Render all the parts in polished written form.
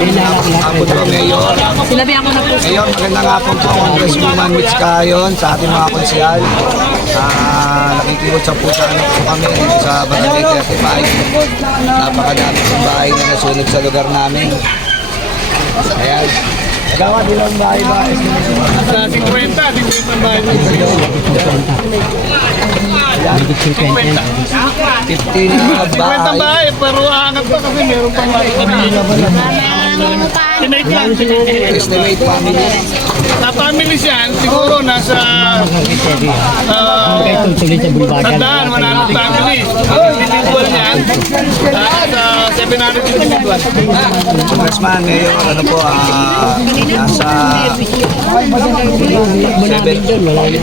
hapon po, Mayor. Sinabihan ko na po. Mayor, magandang hapon po, Congresswoman Mitch Kayon, sa ating mga konsyal. Nakikiwag sa pusa na po kami dito sa Barangay 35. Napakadami ng bahay na nasunog sa lugar namin. Ayan. Gawa nilang bahay-bahay. Sa 50 ang bahay ng 50. 15 na 50 bahay. bahay, pero aangat pa kasi meron pang bahay kami. Estimate family. Sa families yan, siguro nasa tandaan, 100 families. Ang individual niyan, nasa 700 individual. Congressman, Mayor, ano po, nasa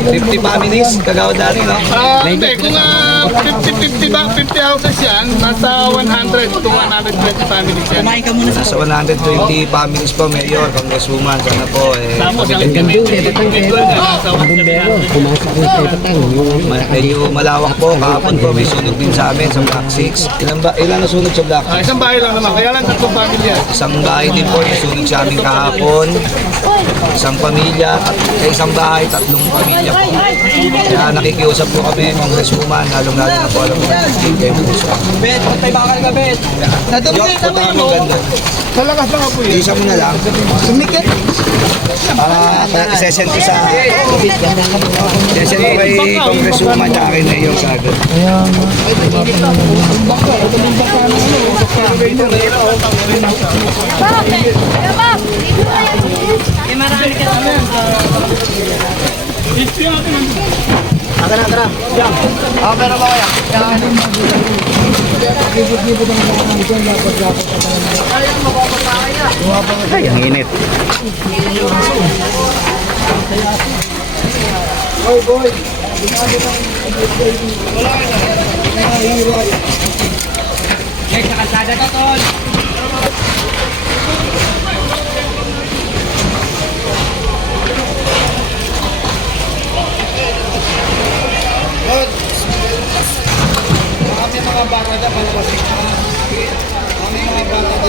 50 families, Kagawa Dari, no? Hindi, kung 50 ba, 50 houses yan, nasa 100 to 120 families yan. Nasa 120 families po, Mayor, Congresswoman, sana po, Tapos ang individual niya, nasa 100. medyo malawak po. Kahapon po, may sunog din sa amin sa Block 6. Ilan na sunog sa Block 6? Isang bahay lang naman, kaya lang tatlong pamilya. Isang bahay din po, yung sunog sa amin kahapon. Isang pamilya, isang bahay, tatlong pamilya po. Kaya nakikiusap po kami, Congresswoman, lalong-lalo na po alam ko na kayo po. Bet, patay bakal ka, Bet. Natapos na mo ganda. Sa lakas lang po yun. Isa mo na lang. Sumikit. Isesend ko sa... Isesend ko kay Congresswoman na kay Mayor Sagad. Ay, ang init. Kami mga bata na palabas. Kami mga bata na